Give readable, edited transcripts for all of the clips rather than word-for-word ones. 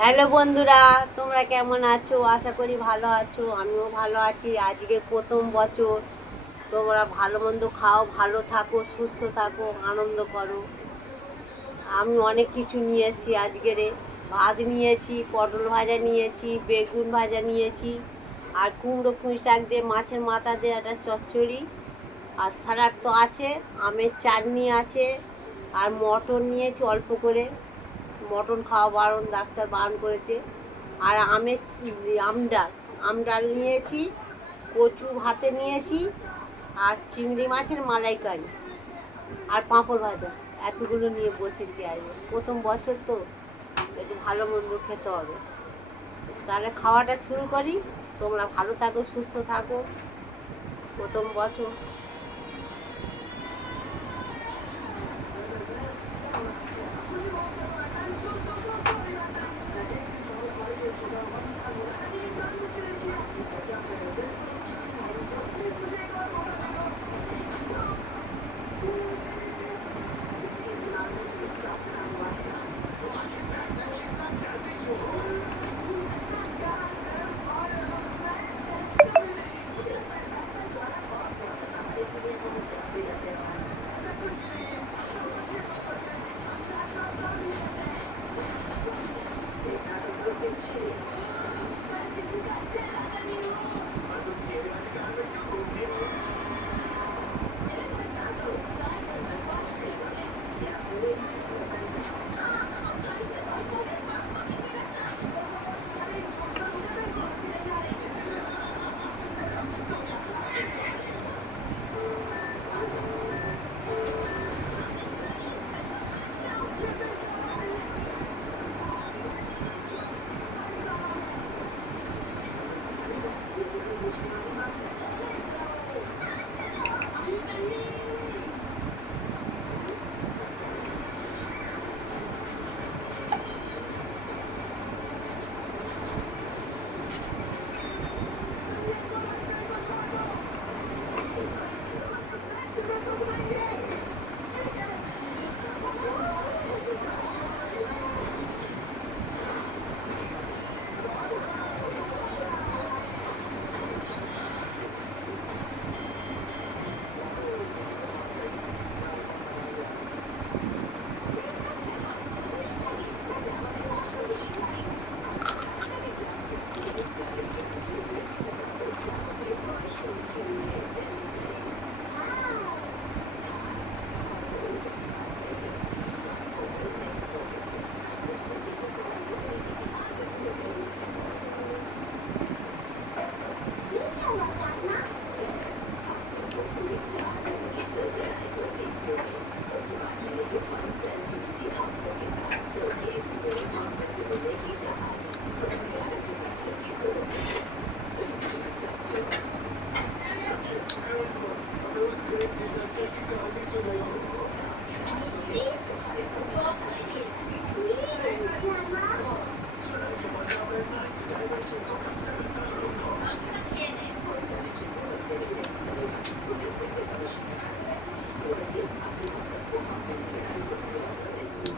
হ্যালো বন্ধুরা, তোমরা কেমন আছো? আশা করি ভালো আছো। আমিও ভালো আছি। আজকে প্রথম বছর। তোমরা ভালো মন্দ খাও, ভালো থাকো, সুস্থ থাকো, আনন্দ করো। আমি অনেক কিছু নিয়েছি আজকেরে। ভাত নিয়েছি, পটল ভাজা নিয়েছি, বেগুন ভাজা নিয়েছি, আর কুমড়ো পুঁই শাক দিয়ে মাছের মাথা দিয়ে একটা চচ্চড়ি, আর স্যালাড তো আছে, আমের চাটনি আছে, আর মটন নিয়েছি অল্প করে। মটন খাওয়া বারণ, ডাক্তার বারণ করেছে। আর আমডাল আমডাল নিয়েছি, কচু ভাতে নিয়েছি, আর চিংড়ি মাছের মালাইকারি, আর পাঁপড় ভাজা। এতগুলো নিয়ে বসেছি আজকে। প্রথম বছর তো, একটু ভালো মন্দ খেতে হবে। তাহলে খাওয়াটা শুরু করি। তোমরা ভালো থাকো, সুস্থ থাকো। প্রথম বছর।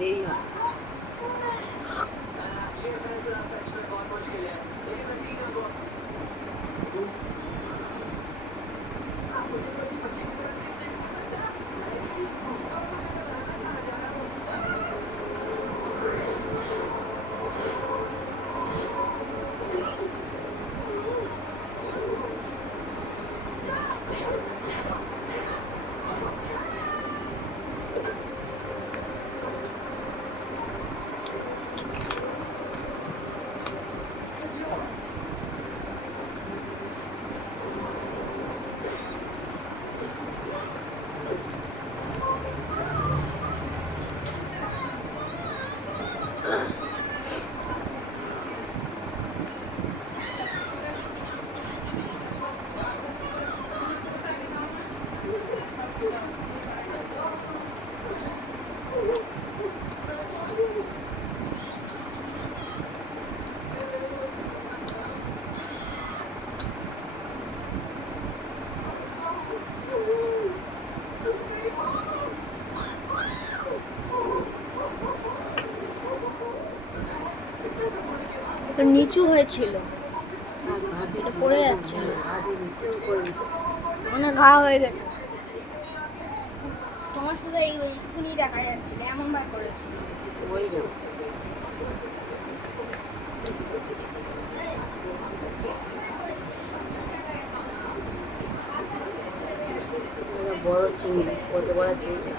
দেরি হয়। তো নিচু হয়েছিল, থাক, ভাত এটা দিচ্ছি, পড়ে ভাত যাচ্ছে। দিচ্ছি, ভাত দিচ্ছি, কিছু করবি না। আমার ঘা হয়ে গেছে। তোমার শুধু এইটুকুনি দেখা যাচ্ছিল, এমন বার করেছিল। ওই না, একটা বড় চিংড়ি, কত বড় চিংড়ি,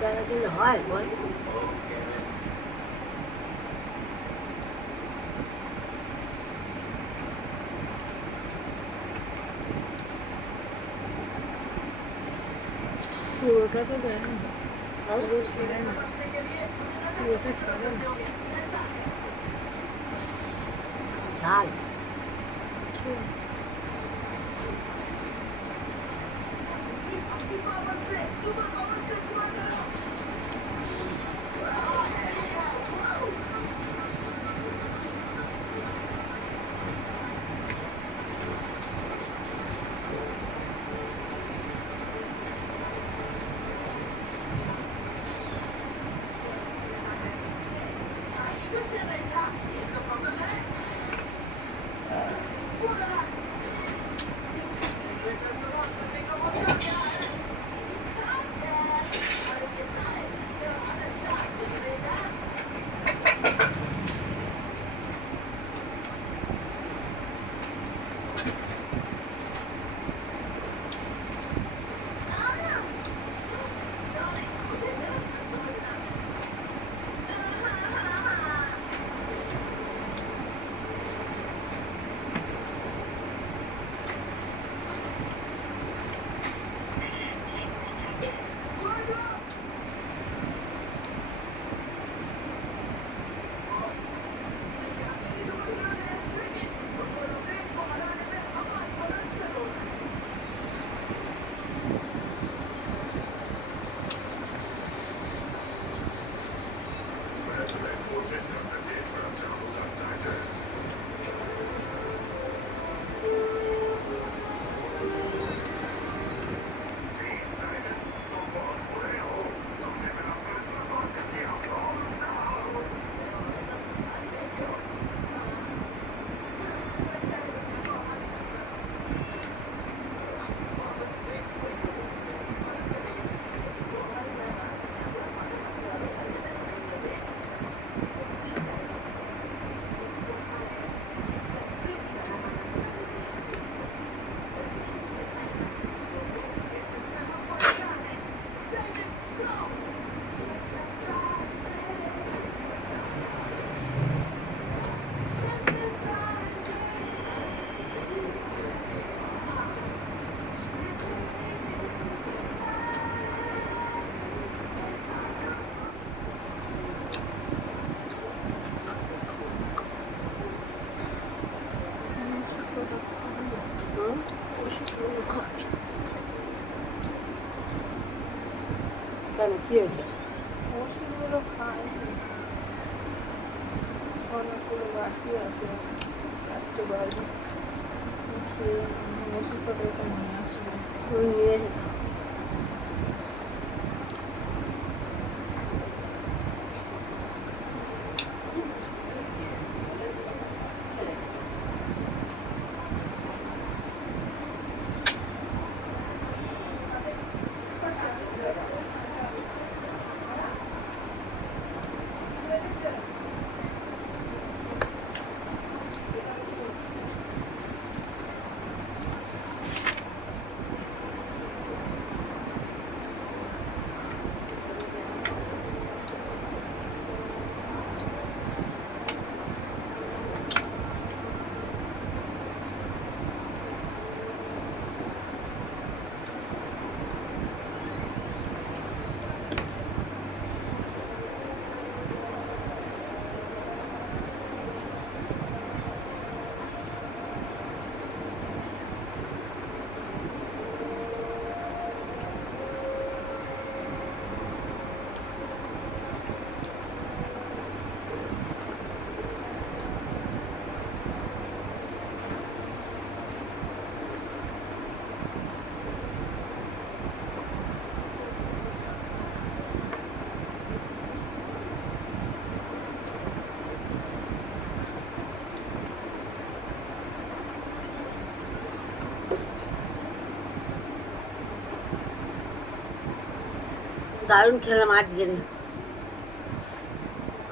দেখা দিলে হয় বল। পুরোটা তো দেয় না, পুরো ছাড়ে না, পুরোটা ছাড়ে না। ঝাল কেন, কি হয়েছে? ওষুধগুলো খাই, অনেকগুলো বাকি আছে, 4টে বাজে, খেয়ে ওষুধটা তো মনে আসবে। তুই নিয়ে যেত। দারুণ খেলাম আজকে।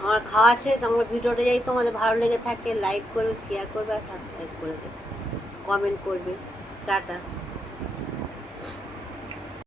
আমার খাওয়া শেষ, আমার ভিডিওটা যাই তোমাদের ভালো লেগে থাকে লাইক করবে, শেয়ার করবে আর সাবস্ক্রাইব করে দেবে, কমেন্ট করবে। টাটা।